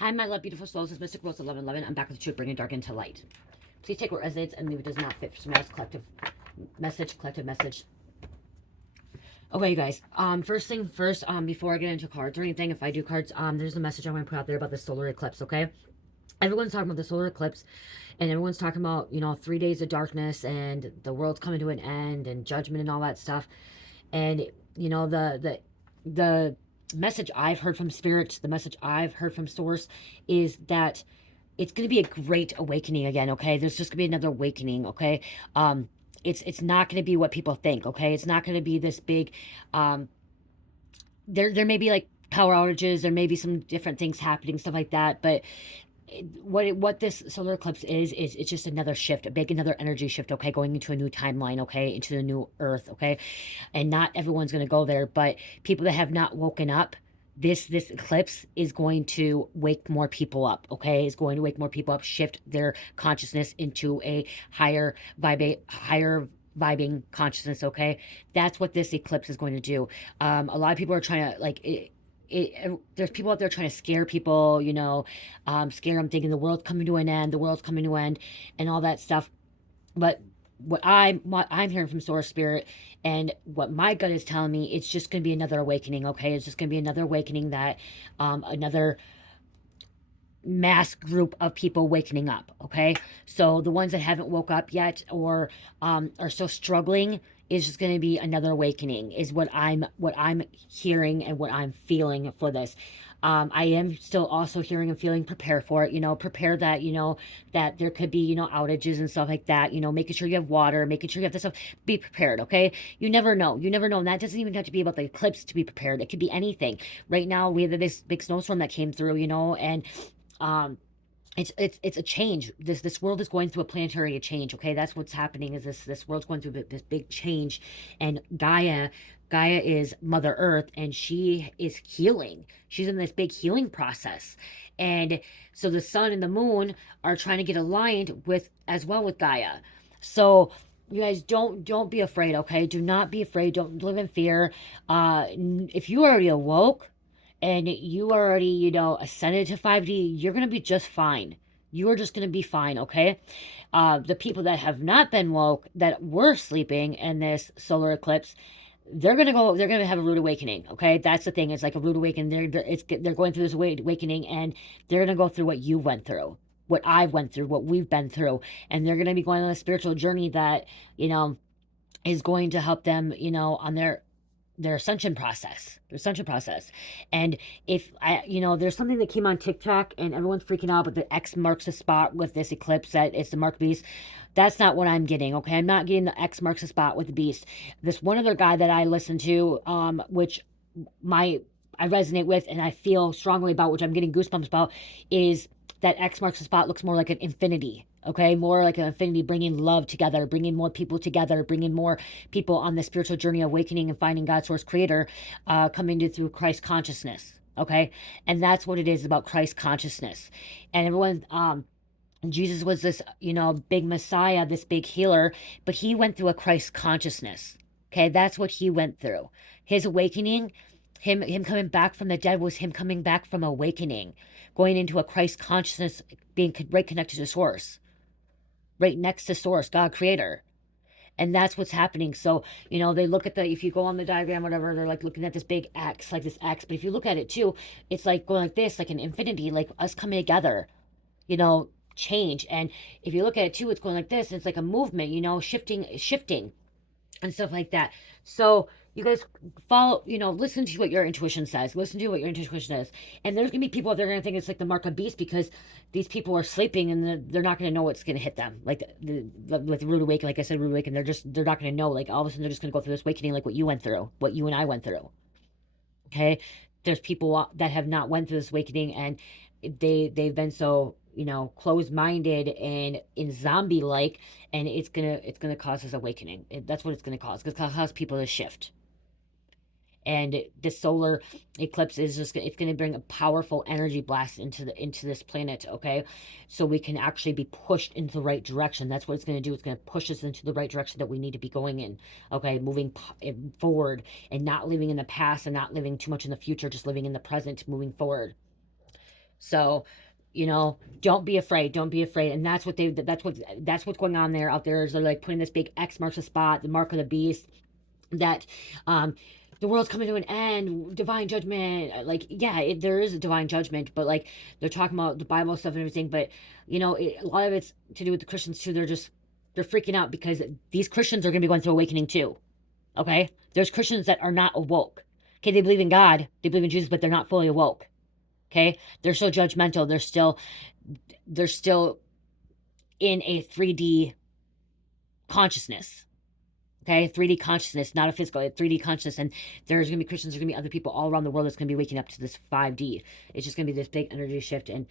Hi, my love, beautiful souls. It's Mystic Rose 1111. I'm back with the truth, bringing dark into light. Please take what resonates and leave it does not fit for somebody else. Collective message. Okay, you guys. First thing first, before I get into cards or anything, if I do cards, there's a message I want to put out there about the solar eclipse, okay? Everyone's talking about the solar eclipse, and everyone's talking about, 3 days of darkness, and the world's coming to an end, and judgment, and all that stuff. And, the message I've heard from Spirit, the message I've heard from Source is that it's going to be a great awakening again, okay? There's just going to be another awakening, okay? It's not going to be what people think, okay? It's not going to be this big, there may be like power outages, there may be some different things happening, stuff like that, but what this solar eclipse is it's just another shift, another energy shift, okay, going into a new timeline, okay, into the new earth, okay? And not everyone's going to go there, but people that have not woken up, this eclipse is going to wake more people up, okay? Is going to wake more people up, shift their consciousness into a higher vibing consciousness, okay? That's what this eclipse is going to do. A lot of people are trying to like there's people out there trying to scare people, scare them, thinking the world's coming to an end, and all that stuff. But what I'm hearing from Source Spirit and what my gut is telling me, it's just going to be another awakening, okay? It's just going to be another awakening that another mass group of people wakening up, okay? So the ones that haven't woke up yet or are still struggling is just going to be another awakening, is what I'm hearing and what I'm feeling for this. I am still also hearing and feeling prepare for it, prepare that, that there could be, outages and stuff like that, making sure you have water, making sure you have this stuff, be prepared, okay? You never know. And that doesn't even have to be about the eclipse to be prepared. It could be anything. Right now, we have this big snowstorm that came through, and it's a change. This world is going through a planetary change, okay? That's what's happening, is this world's going through this big change. And Gaia is Mother Earth, and she is healing. She's in this big healing process. And so the sun and the moon are trying to get aligned with Gaia. So you guys, don't be afraid, okay? Do not be afraid. Don't live in fear. If you already awoke and you already, ascended to 5D, you're going to be just fine. You are just going to be fine, okay? The people that have not been woke, that were sleeping in this solar eclipse, they're going to have a rude awakening, okay? That's the thing. It's like a rude awakening. They're going through this awakening, and they're going to go through what you went through, what I went through, what we've been through. And they're going to be going on a spiritual journey that, is going to help them, on their ascension process. And if there's something that came on TikTok and everyone's freaking out, but the X marks the spot with this eclipse, that it's the mark beast. That's not what I'm getting, okay? I'm not getting the X marks the spot with the beast. This one other guy that I listen to, which I resonate with and I feel strongly about, which I'm getting goosebumps about, is that X marks the spot looks more like an infinity, okay? More like an infinity, bringing love together, bringing more people together, bringing more people on the spiritual journey of awakening and finding God's source creator, coming to through Christ consciousness, okay? And that's what it is, about Christ consciousness. And everyone, Jesus was this, big Messiah, this big healer, but he went through a Christ consciousness, okay? That's what he went through. His awakening, him coming back from the dead, was him coming back from awakening, going into a Christ consciousness, being right connected to source, right next to source, God creator. And that's what's happening. So, they look at if you go on the diagram, whatever, they're like looking at this big X, like this X. But if you look at it too, it's like going like this, like an infinity, like us coming together, change. And if you look at it too, it's going like this. And it's like a movement, shifting and stuff like that. So you guys follow, listen to what your intuition says. Listen to what your intuition says. And there's going to be people, they're going to think it's like the mark of beast, because these people are sleeping and they're not going to know what's going to hit them. Like with the rude awakening, like I said, rude awakening, they're not going to know. Like all of a sudden, they're just going to go through this awakening, like what you went through, what you and I went through. Okay? There's people that have not went through this awakening, and they've been so, closed-minded and in zombie-like, and it's gonna cause this awakening. That's what it's gonna cause. It's gonna cause people to shift. And the solar eclipse is it's going to bring a powerful energy blast into this planet, okay? So we can actually be pushed into the right direction. That's what it's going to do. It's going to push us into the right direction that we need to be going in, okay? Moving forward, and not living in the past and not living too much in the future, just living in the present, moving forward. So, you know, don't be afraid. Don't be afraid. And that's what's going on there out there is they're like putting this big X marks the spot, the mark of the beast, that um the world's coming to an end, divine judgment. Like, yeah, there is a divine judgment, but like they're talking about the Bible stuff and everything. But a lot of it's to do with the Christians too. They're freaking out because these Christians are going to be going through awakening too. Okay, there's Christians that are not awoke. Okay, they believe in God, they believe in Jesus, but they're not fully awoke. Okay, they're so judgmental. They're still in a 3D consciousness. Okay, 3D consciousness, not a physical, 3D consciousness. And there's going to be Christians, there's going to be other people all around the world that's going to be waking up to this 5D. It's just going to be this big energy shift. And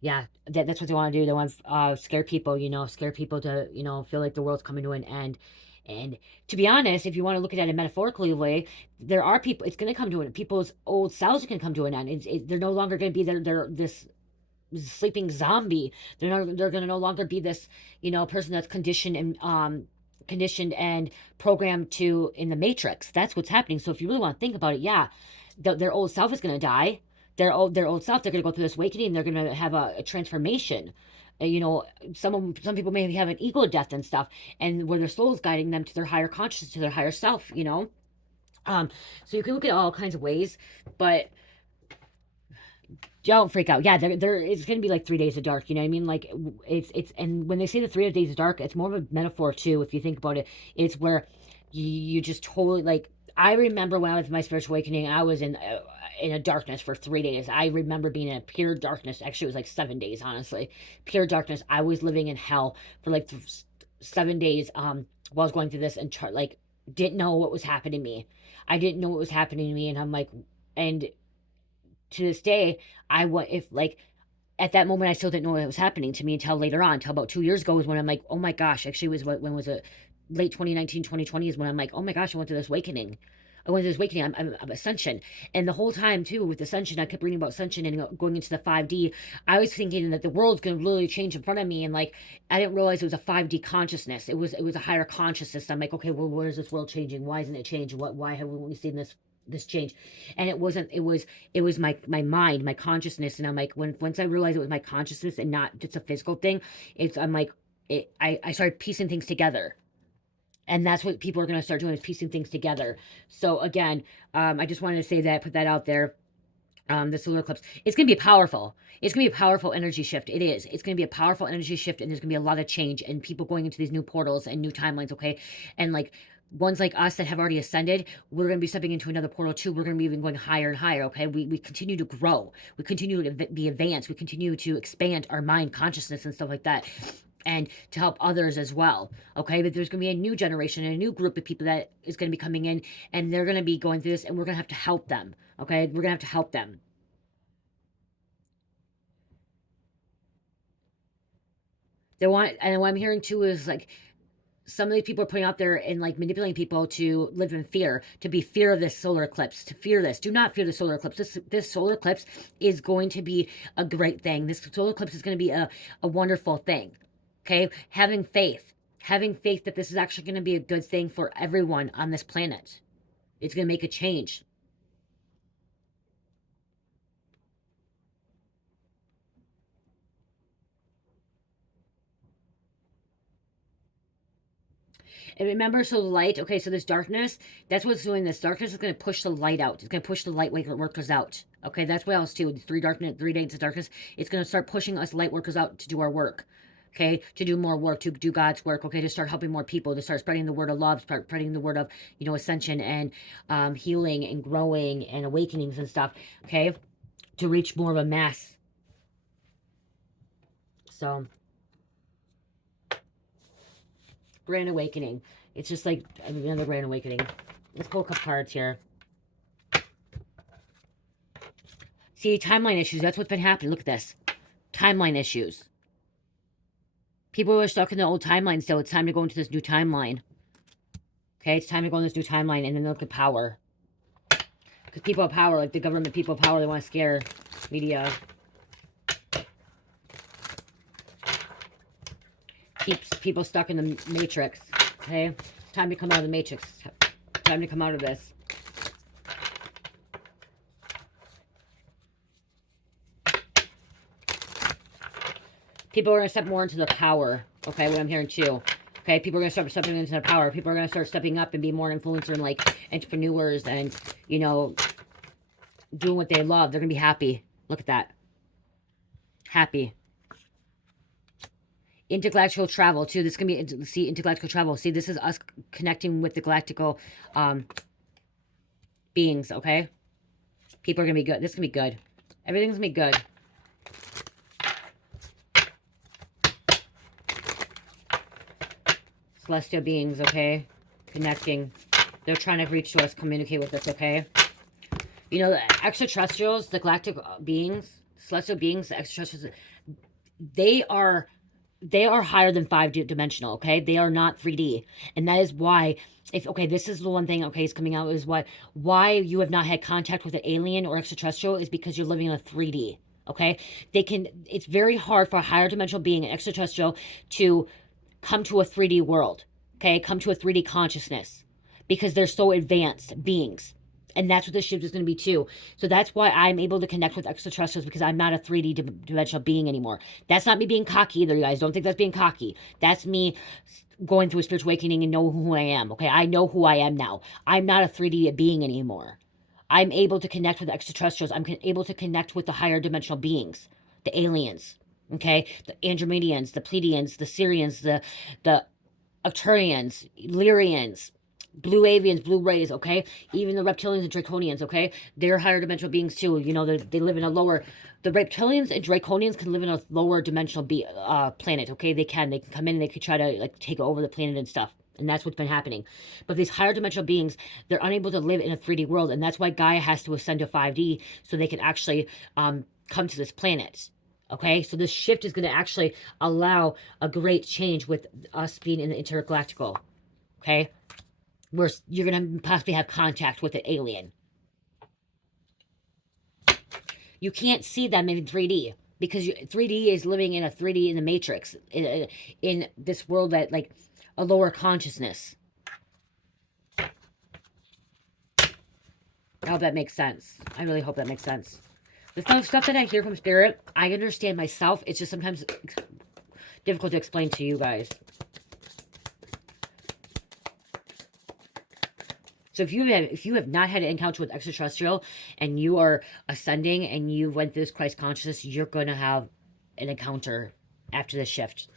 yeah, that's what they want to do. They want to scare people, scare people to, feel like the world's coming to an end. And to be honest, if you want to look at it in a metaphorical way, there are people, it's going to come to an end. People's old selves can come to an end. They're no longer going to be they're this sleeping zombie. They're going to no longer be this, person that's conditioned and programmed to in the matrix. That's what's happening. So if you really want to think about it, yeah, their old self is going to die. Their old self, they're going to go through this awakening. They're going to have a transformation. Some people may have an ego death and stuff, and where their soul is guiding them to their higher consciousness, to their higher self. So you can look at all kinds of ways, but don't freak out. Yeah, there it's gonna be like 3 days of dark. You know what I mean? Like it's and when they say the 3 days of dark, it's more of a metaphor too. If you think about it, it's where you just totally like. I remember when I was in my spiritual awakening, I was in a darkness for 3 days. I remember being in a pure darkness. Actually, it was like 7 days, honestly, pure darkness. I was living in hell for like 7 days. While I was going through this and like didn't know what was happening to me. I didn't know what was happening to me, and I'm like, and to this day, I want if like at that moment I still didn't know what was happening to me until later on, until about 2 years ago is when I'm like, oh my gosh, actually it was when was it late 2019, 2020 is when I'm like, oh my gosh, I went through this awakening. I went through this awakening. I'm ascension. And the whole time too with ascension, I kept reading about ascension and going into the 5D. I was thinking that the world's gonna really change in front of me, and like I didn't realize it was a 5D consciousness. It was a higher consciousness. I'm like, okay, well, where is this world changing? Why isn't it changing? Why have we seen this change? And it was my mind, my consciousness. And I'm like, once I realized it was my consciousness and not just a physical thing, I'm like, I started piecing things together. And that's what people are going to start doing, is piecing things together. So again, I just wanted to say that, put that out there. The solar eclipse, it's going to be powerful. It's going to be a powerful energy shift. It is. It's going to be a powerful energy shift, and there's going to be a lot of change and people going into these new portals and new timelines. Okay. And like ones like us that have already ascended, we're going to be stepping into another portal too. We're going to be even going higher and higher. Okay. We continue to grow. We continue to be advanced. We continue to expand our mind consciousness and stuff like that, and to help others as well. Okay. But there's going to be a new generation and a new group of people that is going to be coming in, and they're going to be going through this, and we're going to have to help them. Okay. We're going to have to help them. And what I'm hearing too is like some of these people are putting out there and like manipulating people to live in fear, to be fear of this solar eclipse, to fear this. Do not fear the solar eclipse. This solar eclipse is going to be a great thing. This solar eclipse is going to be a wonderful thing. Okay. Having faith that this is actually going to be a good thing for everyone on this planet. It's going to make a change. And remember, so the light, okay, so this darkness, that's what's doing. This darkness is going to push the light out. It's going to push the light workers out. Okay, that's what else too. 3 days of darkness, it's going to start pushing us light workers out to do our work. Okay, to do more work, to do God's work. Okay, to start helping more people, to start spreading the word of love, start spreading the word of, ascension and healing and growing and awakenings and stuff. Okay, to reach more of a mass. So, grand awakening. It's just like another grand awakening. Let's pull a couple cards here. See, timeline issues. That's what's been happening. Look at this. Timeline issues. People are stuck in the old timeline still. It's time to go into this new timeline. Okay, it's time to go in this new timeline, and then look at power. Because people have power, like the government, people have power. They want to scare media. Keeps people stuck in the matrix. Okay, time to come out of the matrix. Time to come out of this. People are going to step more into their power. Okay, what I'm hearing too. Okay, people are going to start stepping into their power. People are going to start stepping up and be more influencer and like entrepreneurs and, you know, doing what they love. They're going to be happy. Look at that. Happy. Intergalactical travel too. This is going to be, see, intergalactical travel. See, this is us connecting with the galactical beings, okay? People are going to be good. This is going to be good. Everything's going to be good. Celestial beings, okay? Connecting. They're trying to reach to us, communicate with us, okay? You know, the extraterrestrials, the galactic beings, celestial beings, the extraterrestrials, they are higher than 5-dimensional, okay? They are not 3D. And that is why, if, okay, this is the one thing, okay, is coming out, is why you have not had contact with an alien or extraterrestrial is because you're living in a 3D, okay? It's very hard for a higher dimensional being, an extraterrestrial, to come to a 3D world, okay? Come to a 3D consciousness because they're so advanced beings. And that's what this shift is going to be too. So that's why I'm able to connect with extraterrestrials, because I'm not a 3D dimensional being anymore. That's not me being cocky either, you guys. Don't think that's being cocky. That's me going through a spiritual awakening and know who I am, okay? I know who I am now. I'm not a 3D being anymore. I'm able to connect with extraterrestrials. I'm able to connect with the higher dimensional beings, the aliens, okay? The Andromedians, the Pleiadians, the Sirians, the Arcturians, Lyrians, Blue Avians, Blue Rays, okay? Even the Reptilians and Draconians, okay? They're higher dimensional beings too. You know, they live in a lower... The Reptilians and Draconians can live in a lower dimensional planet, okay? They can come in and they could try to, like, take over the planet and stuff. And that's what's been happening. But these higher dimensional beings, they're unable to live in a 3D world. And that's why Gaia has to ascend to 5D so they can actually come to this planet. Okay? So this shift is going to actually allow a great change with us being in the intergalactical. Okay? Where you're going to possibly have contact with an alien. You can't see them in 3D because 3D is living in a 3D in the matrix, in this world that, like, a lower consciousness. I hope that makes sense. I really hope that makes sense. The stuff that I hear from Spirit, I understand myself. It's just sometimes difficult to explain to you guys. So if you have not had an encounter with extraterrestrial and you are ascending and you went through this Christ consciousness, you're going to have an encounter after this shift.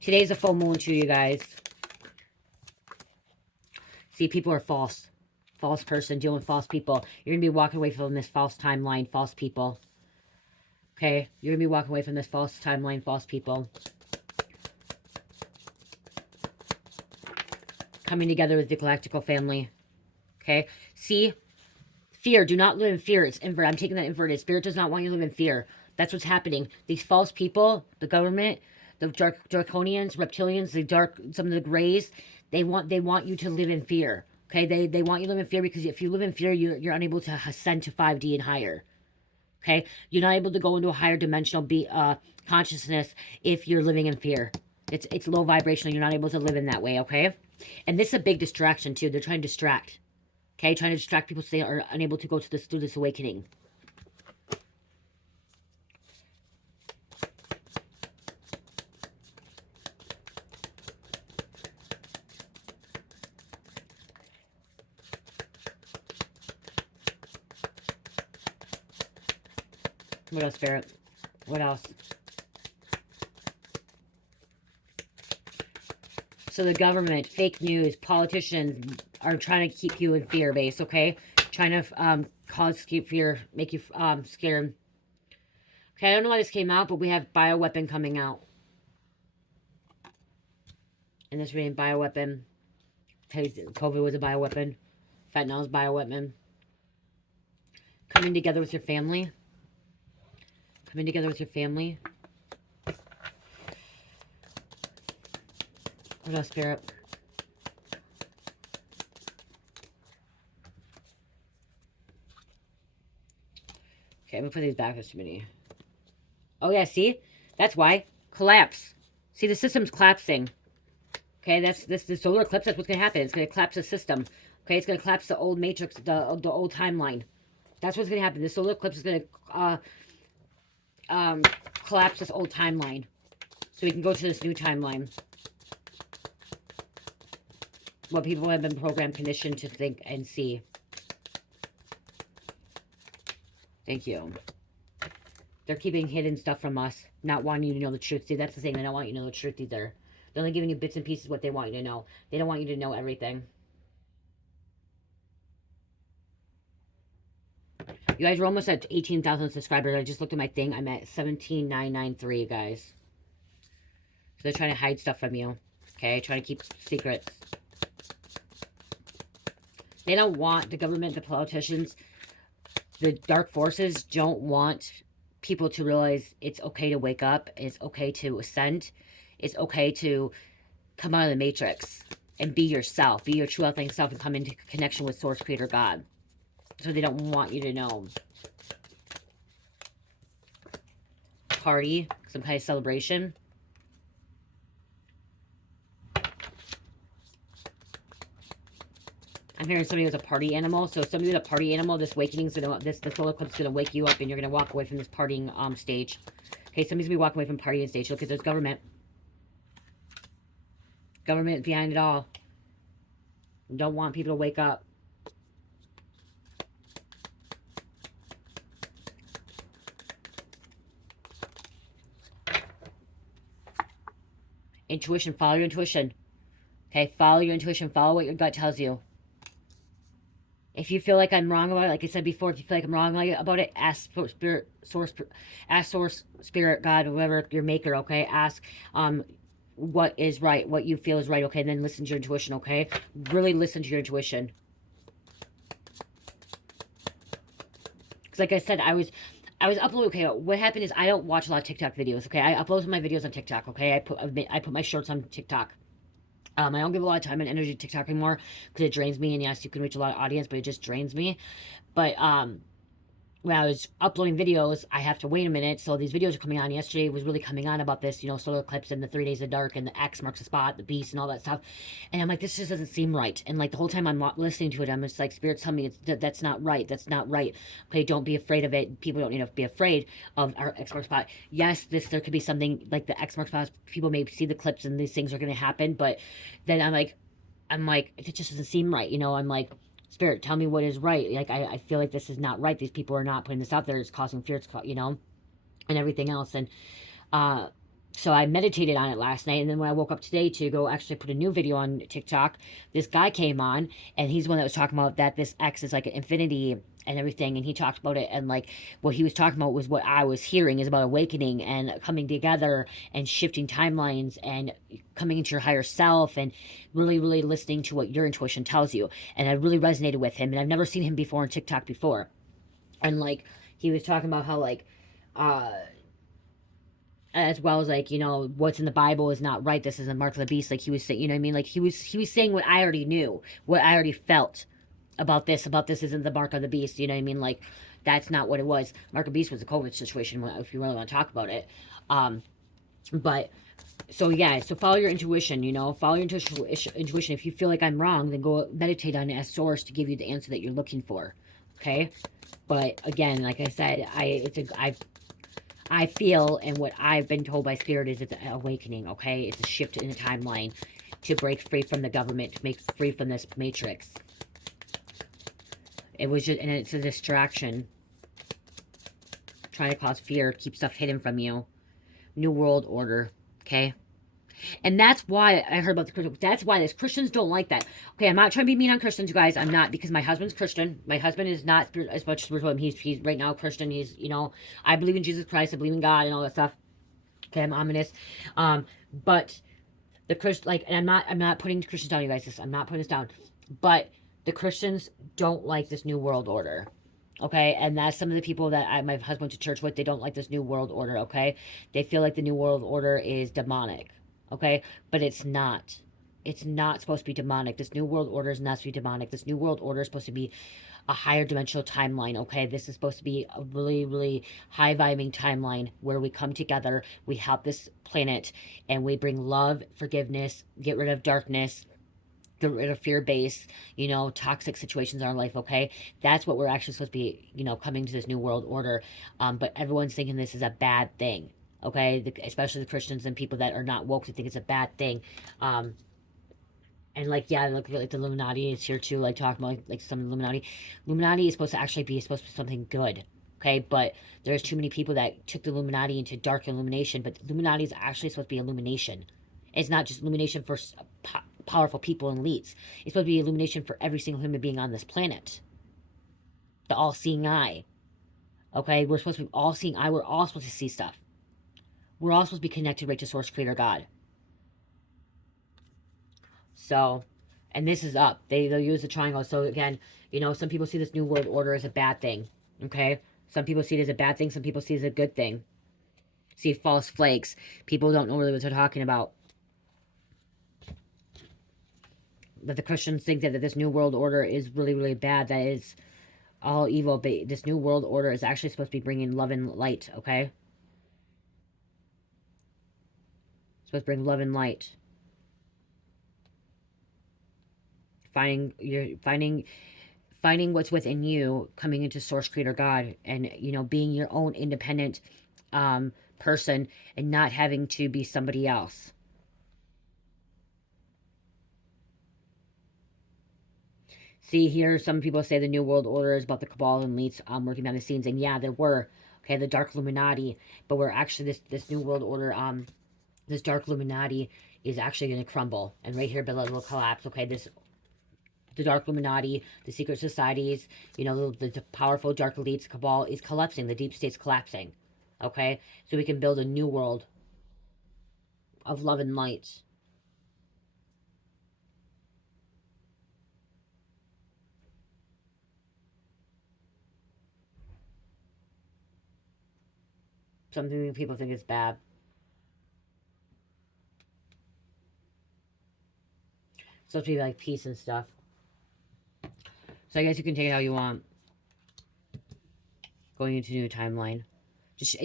Today's a full moon too, you guys. See, people are false. False person dealing with false people. You're going to be walking away from this false timeline, false people. Okay? You're going to be walking away from this false timeline, false people. Coming together with the galactical family. Okay? See? Fear. Do not live in fear. It's inverted. I'm taking that inverted. Spirit does not want you to live in fear. That's what's happening. These false people, the government, the draconians, reptilians, some of the grays, they want you to live in fear. Okay? They want you to live in fear because if you live in fear, you're unable to ascend to 5D and higher. Okay? You're not able to go into a higher dimensional consciousness if you're living in fear. It's low vibrational. You're not able to live in that way, okay? And this is a big distraction, too. They're trying to distract. Okay? Trying to distract people so they are unable to go through this awakening. What else, Spirit? What else? So the government, fake news, politicians are trying to keep you in fear base, okay? Trying to cause fear, make you scared. Okay, I don't know why this came out, but we have bioweapon coming out. In this reading, bioweapon. COVID was a bioweapon. Fentanyl is a bioweapon. Coming together with your family. Coming together with your family. What else, Spirit? Okay, I'm gonna put these back. There's too many. Oh yeah, see? That's why. Collapse. See, the system's collapsing. Okay, that's the solar eclipse. That's what's gonna happen. It's gonna collapse the system. Okay, it's gonna collapse the old matrix, the old timeline. That's what's gonna happen. The solar eclipse is gonna collapse this old timeline so we can go to this new timeline. What people have been programmed, conditioned to think and see. Thank you. They're keeping hidden stuff from us, not wanting you to know the truth. See, that's the thing. They don't want you to know the truth either. They're only giving you bits and pieces of what they want you to know. They don't want you to know everything. You guys, we're almost at 18,000 subscribers. I just looked at my thing. I'm at 17,993, guys. So they're trying to hide stuff from you. Okay, trying to keep secrets. They don't want the government, the politicians, the dark forces don't want people to realize it's okay to wake up. It's okay to ascend. It's okay to come out of the matrix and be yourself. Be your true authentic self and come into connection with Source, Creator, God. So they don't want you to know. Party, some kind of celebration. I'm hearing somebody was a party animal. So somebody with a party animal, this awakening, so this solar eclipse is going to wake you up and you're going to walk away from this partying stage. Okay, somebody's going to be walking away from partying stage. Look at this government. Government behind it all. Don't want people to wake up. Intuition. Follow your intuition. Okay, follow your intuition. Follow what your gut tells you. If you feel like I'm wrong about it, like I said before, if you feel like I'm wrong about it, ask Spirit, Source, Spirit, God, whoever, your maker, okay? Ask what is right, what you feel is right, okay? And then listen to your intuition, okay? Really listen to your intuition. Because like I said, I was uploading, okay, what happened is I don't watch a lot of TikTok videos, okay? I upload my videos on TikTok, okay? I put my shorts on TikTok. I don't give a lot of time and energy to TikTok anymore because it drains me. And yes, you can reach a lot of audience, but it just drains me. But when I was uploading videos, I have to wait a minute. So these videos are coming on. Yesterday was really coming on about this, you know, solar eclipse and the 3 days of dark and the X marks the spot, the beast and all that stuff. And I'm like, this just doesn't seem right. And like the whole time I'm listening to it, I'm just like, Spirit's telling me that's not right. That's not right. Okay, don't be afraid of it. People don't need to be afraid of our X mark spot. Yes, there could be something like the X mark spot. People may see the clips and these things are going to happen. But then I'm like, it just doesn't seem right. You know, I'm like, Spirit, tell me what is right. Like, I feel like this is not right. These people are not putting this out there. It's causing fear, you know, and everything else. And so I meditated on it last night. And then when I woke up today to go actually put a new video on TikTok, this guy came on and he's the one that was talking about that this X is like an infinity and everything. And he talked about it. And like what he was talking about was what I was hearing is about awakening and coming together and shifting timelines and coming into your higher self and really, really listening to what your intuition tells you. And I really resonated with him. And I've never seen him before on TikTok before. And like he was talking about how like, as well as like, you know, what's in the Bible is not right. This is a mark of the beast. Like he was saying, you know what I mean? Like he was saying what I already knew, what I already felt about this isn't the mark of the beast. You know what I mean? Like that's not what it was. Mark of the beast was a COVID situation, if you really want to talk about it. But so yeah, so follow your intuition, you know, follow your intuition. If you feel like I'm wrong, then go meditate on it as Source to give you the answer that you're looking for. Okay. But again, like I said, I feel, and what I've been told by Spirit is it's an awakening, okay? It's a shift in the timeline to break free from the government, to make free from this matrix. It was just, and it's a distraction. Trying to cause fear, keep stuff hidden from you. New World Order, okay? And that's why I heard about the Christians. That's why this Christians don't like that. Okay, I'm not trying to be mean on Christians, you guys. I'm not, because my husband's Christian. My husband is not as much spiritual. He's right now Christian. He's, you know, I believe in Jesus Christ. I believe in God and all that stuff. Okay, I'm ominous. But the Christian, like, and I'm not putting Christians down, you guys. I'm not putting this down. But the Christians don't like this New World Order. Okay, and that's some of the people that my husband went to church with. They don't like this New World Order, okay? They feel like the New World Order is demonic. Okay, but it's not. It's not supposed to be demonic. This New World Order is not supposed to be demonic. This New World Order is supposed to be a higher dimensional timeline, okay? This is supposed to be a really, really high-vibing timeline where we come together, we help this planet, and we bring love, forgiveness, get rid of darkness, get rid of fear-based, you know, toxic situations in our life, okay? That's what we're actually supposed to be, you know, coming to this New World Order. But everyone's thinking this is a bad thing. Okay, especially the Christians and people that are not woke to think it's a bad thing. And like, yeah, like the Illuminati is here too, like talking about like some Illuminati. Illuminati is supposed to be something good. Okay, but there's too many people that took the Illuminati into dark illumination. But the Illuminati is actually supposed to be illumination. It's not just illumination for powerful people and elites. It's supposed to be illumination for every single human being on this planet. The all-seeing eye. Okay, we're supposed to be all-seeing eye. We're all supposed to see stuff. We're all supposed to be connected right to Source Creator God. So, and this is up. They'll use the triangle. So again, you know, some people see this new world order as a bad thing. Okay, some people see it as a bad thing. Some people see it as a good thing. See false flakes. People don't know really what they're talking about. But the Christians think that this new world order is really, really bad. That is all evil. But this new world order is actually supposed to be bringing love and light. Okay, it's supposed to bring love and light. Finding what's within you, coming into Source Creator God, and you know, being your own independent person, and not having to be somebody else. See here, some people say the New World Order is about the cabal and elites working behind the scenes, and yeah, there were, okay, the Dark Illuminati, but we're actually this New World Order, this Dark Illuminati is actually going to crumble, and right here below will collapse. Okay, the Dark Illuminati, the secret societies, you know, the powerful dark elites, cabal is collapsing. The deep state's collapsing. Okay, so we can build a new world of love and light. Something that people think is bad. It's supposed to be like peace and stuff. So I guess you can take it how you want. Going into new timeline. Just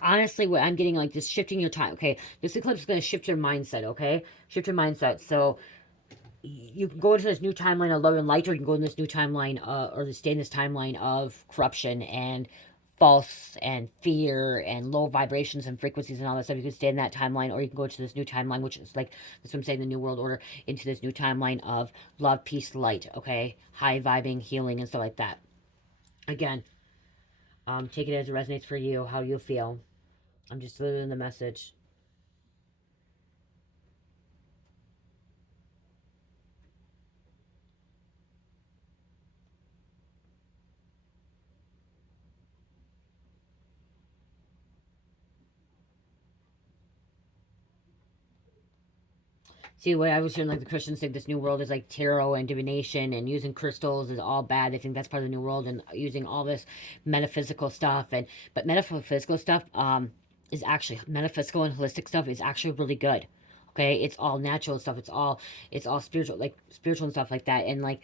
honestly, what I'm getting, like, just shifting your time. Okay, this eclipse is going to shift your mindset. Okay, shift your mindset. So you can go into this new timeline of love and light, or you can go in this new timeline, or stay in this timeline of corruption and false and fear and low vibrations and frequencies and all that stuff. You can stay in that timeline, or you can go to this new timeline, which is like, that's what I'm saying, the new world order, into this new timeline of love, peace, light. Okay, high vibing, healing, and stuff like that. Again, take it as it resonates for you, how you feel. I'm just delivering the message. See, what I was hearing, like the Christians think this new world is like tarot and divination and using crystals is all bad. They think that's part of the new world, and using all this metaphysical stuff. And but metaphysical stuff is actually, metaphysical and holistic stuff is actually really good. Okay, it's all natural stuff. It's all spiritual, like spiritual and stuff like that. And like,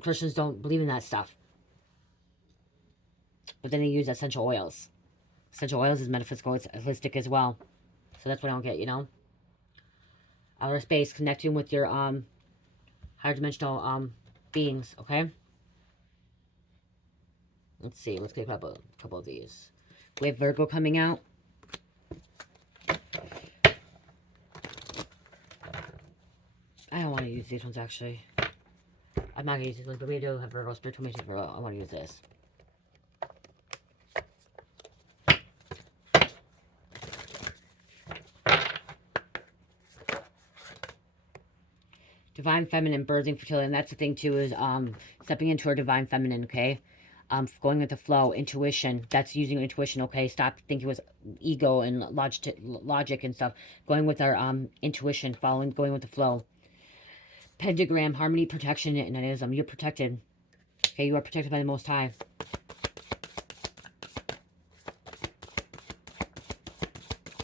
Christians don't believe in that stuff. But then they use essential oils. Essential oils is metaphysical. It's holistic as well. So that's what I don't get. You know, outer space, connecting with your higher dimensional beings. Okay, let's see, let's get a couple of these. We have Virgo coming out. I don't want to use these ones, actually. I'm not going to use these ones, but we do have Virgo, spiritual mission Virgo. I want to use this. Divine feminine, birthing, fertility, and that's the thing too, is stepping into our divine feminine. Okay, going with the flow, intuition. That's using intuition. Okay, stop thinking with ego and logic and stuff. Going with our intuition, going with the flow. Pentagram, harmony, protection, and Nanism. You're protected. Okay, you are protected by the Most High.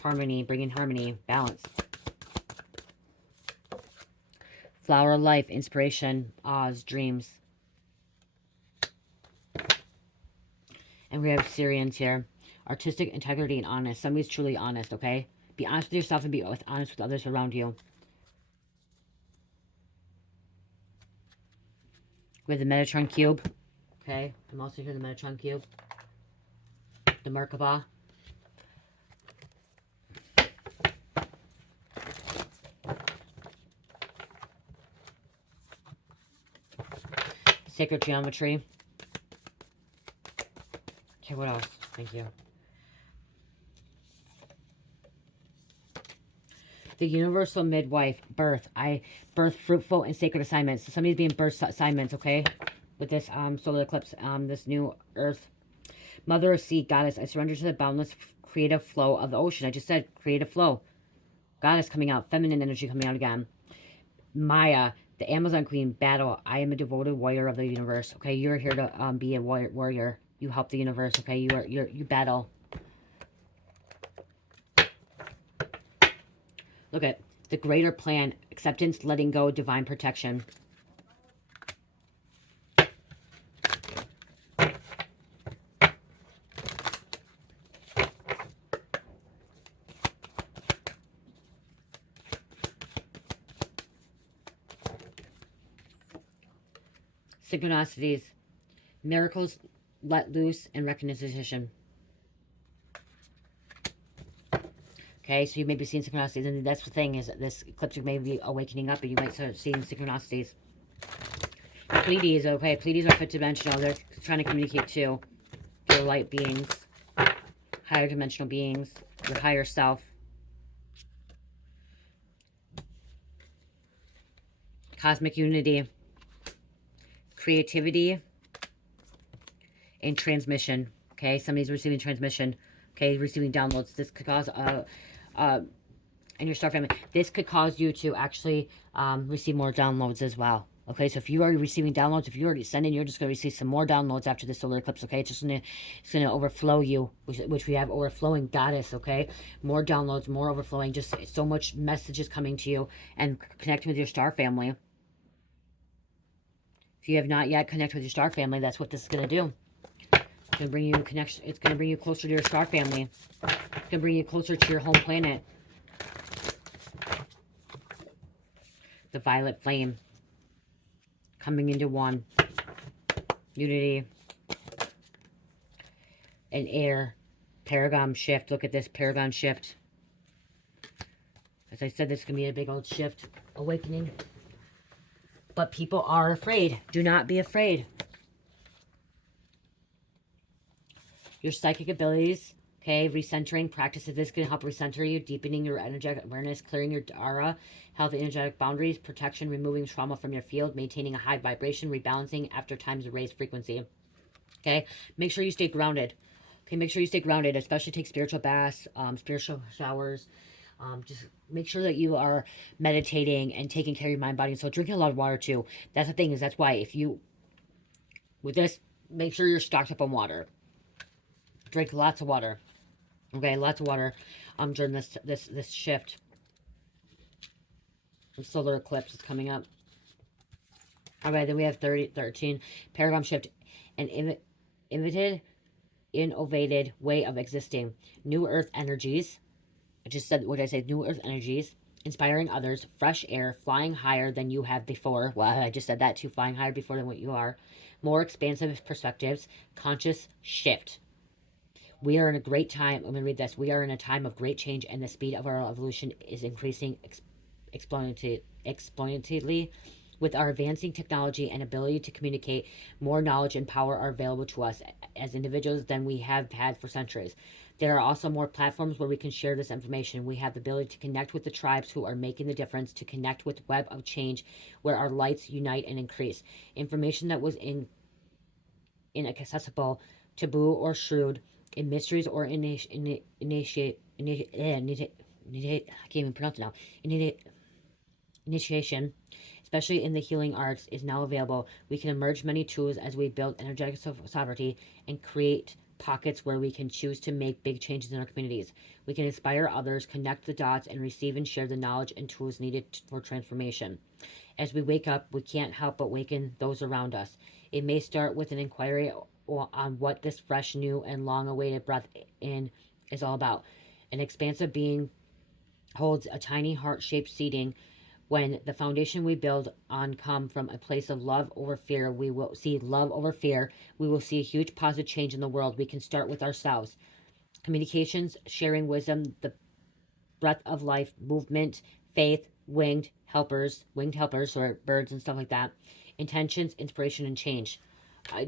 Harmony, bringing harmony, balance. Flower of life, inspiration, Oz, dreams. And we have Syrians here. Artistic integrity and honest. Somebody's truly honest, okay? Be honest with yourself and be honest with others around you. We have the Metatron Cube. Okay, I'm also here the Metatron Cube. The Merkaba. Sacred geometry. Okay, what else? Thank you. The universal midwife, birth. I birth fruitful and sacred assignments. So somebody's being birth assignments, okay? With this solar eclipse, this new earth. Mother of sea, goddess, I surrender to the boundless creative flow of the ocean. I just said creative flow. Goddess coming out, feminine energy coming out again. Maya, the Amazon queen, battle. I am a devoted warrior of the universe. Okay, you're here to be a warrior. You help the universe. Okay, you battle. Look at the greater plan, acceptance, letting go, divine protection. Synchronicities, miracles let loose, and recognition. Okay, so you may be seeing synchronicities, and that's the thing, is that this eclipse may be awakening up, and you might start seeing synchronicities. Pleiades, okay, Pleiades are fifth dimensional. They're trying to communicate to your light beings, higher dimensional beings, your higher self. Cosmic unity, creativity, and transmission. Okay, somebody's receiving transmission. Okay, receiving downloads. This could cause and your star family, this could cause you to actually receive more downloads as well. Okay, so if you're already receiving downloads, if you're already sending, you're just going to receive some more downloads after the solar eclipse. Okay, it's going to overflow you, which we have overflowing goddess. Okay, more downloads, more overflowing, just so much messages coming to you and connecting with your star family. If you have not yet connected with your star family, that's what this is going to do. It's going to bring you connection. It's going to bring you closer to your star family. It's going to bring you closer to your home planet. The violet flame coming into one. Unity. And air. Paragon shift. Look at this paragon shift. As I said, this is going to be a big old shift. Awakening. But people are afraid. Do not be afraid. Your psychic abilities, okay, recentering practices. This can help recenter you, deepening your energetic awareness, clearing your aura, healthy energetic boundaries, protection, removing trauma from your field, maintaining a high vibration, rebalancing after times of raised frequency. Okay, make sure you stay grounded. Okay, make sure you stay grounded, especially take spiritual baths, spiritual showers. Just make sure that you are meditating and taking care of your mind, body, and soul. Drinking a lot of water too. That's the thing, is that's why if you, with this, make sure you're stocked up on water. Drink lots of water. Okay, lots of water during this shift. The solar eclipse is coming up. Alright, then we have 13. Paradigm shift. An innovated way of existing. New earth energies. I just said, what did I say? New earth energies. Inspiring others. Fresh air. Flying higher than you have before. Well, I just said that too. Flying higher before than what you are. More expansive perspectives. Conscious shift. We are in a great time. I'm going to read this. We are in a time of great change, and the speed of our evolution is increasing exponentially. With our advancing technology and ability to communicate, more knowledge and power are available to us as individuals than we have had for centuries. There are also more platforms where we can share this information. We have the ability to connect with the tribes who are making the difference, to connect with the web of change where our lights unite and increase. Information that was inaccessible, taboo, or shrewd, in mysteries or I can't even pronounce it now. Initiation, especially in the healing arts, is now available. We can emerge many tools as we build energetic sovereignty and create pockets where we can choose to make big changes in our communities. We can inspire others, connect the dots, and receive and share the knowledge and tools needed for transformation. As we wake up, we can't help but waken those around us. It may start with an inquiry on what this fresh, new, and long-awaited breath in is all about. An expansive being holds a tiny heart-shaped seeding. When the foundation we build on come from a place of love over fear, we will see love over fear. We will see a huge positive change in the world. We can start with ourselves. Communications, sharing wisdom, the breath of life, movement, faith, winged helpers, or birds and stuff like that. Intentions, inspiration, and change.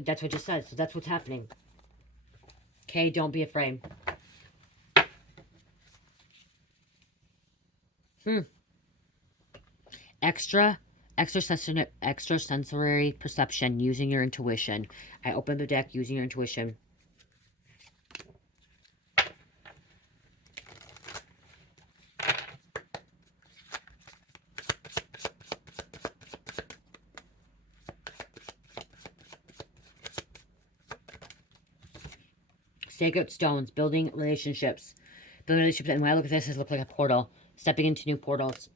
That's what I just said. So that's what's happening. Okay, don't be afraid. Extrasensory perception using your intuition. I opened the deck using your intuition. Sacred stones, building relationships. Building relationships, and when I look at this, it looks like a portal. Stepping into new portals.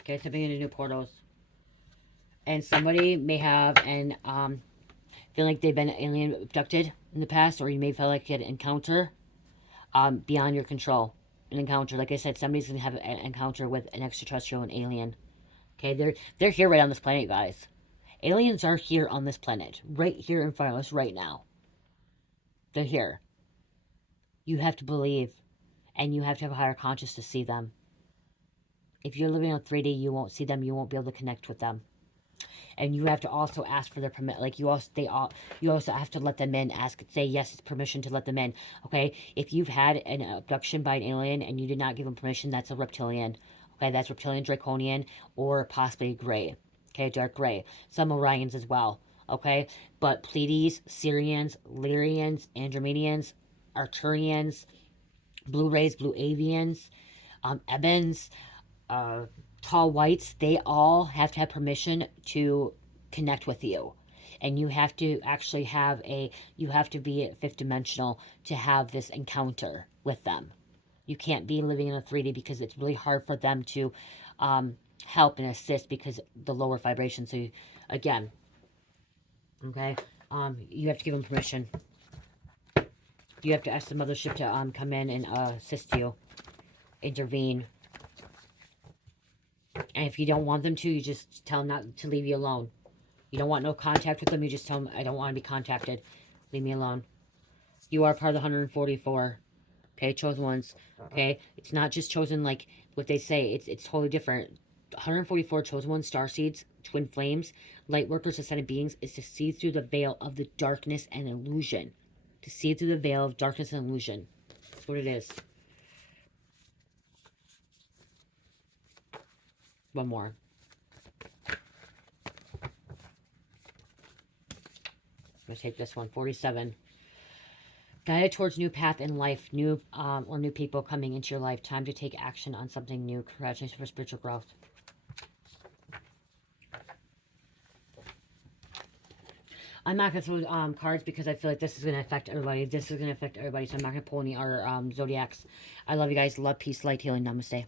Okay, stepping into new portals. And somebody may have an feel like they've been alien abducted in the past, or you may feel like you had an encounter beyond your control. An encounter, like I said, somebody's gonna have an encounter with an extraterrestrial, an alien. Okay, they're here right on this planet, guys. Aliens are here on this planet, right here in front of us, right now. They're here. You have to believe, and you have to have a higher conscious to see them. If you're living on 3D, you won't see them. You won't be able to connect with them. And you have to also ask for their permit. Like you also have to let them in. Say yes, it's permission to let them in. Okay, if you've had an abduction by an alien and you did not give them permission, that's a reptilian. Okay, that's reptilian, draconian, or possibly gray. Okay, dark gray. Some Orions as well. Okay, but Pleiades, Sirians, Lyrians, Andromedians, Arcturians, Blue Rays, Blue Avians, Ebens, tall whites, they all have to have permission to connect with you. And you have to actually you have to be at fifth dimensional to have this encounter with them. You can't be living in a 3D because it's really hard for them to help and assist because the lower vibration. So again, okay, you have to give them permission. You have to ask the mothership to come in and assist you, intervene. And if you don't want them to, you just tell them not to leave you alone. You don't want no contact with them, you just tell them, I don't want to be contacted. Leave me alone. You are part of the 144. Okay, chosen ones. Okay, it's not just chosen like what they say. It's totally different. 144 chosen ones, starseeds, twin flames, light workers, ascended beings, is to see through the veil of the darkness and illusion. To see through the veil of darkness and illusion. That's what it is. One more. I'm going to take this one. 47. Guided towards new path in life, new people coming into your life. Time to take action on something new. Congratulations for spiritual growth. I'm not going to throw cards because I feel like this is going to affect everybody. This is going to affect everybody, so I'm not going to pull any other zodiacs. I love you guys. Love, peace, light, healing. Namaste.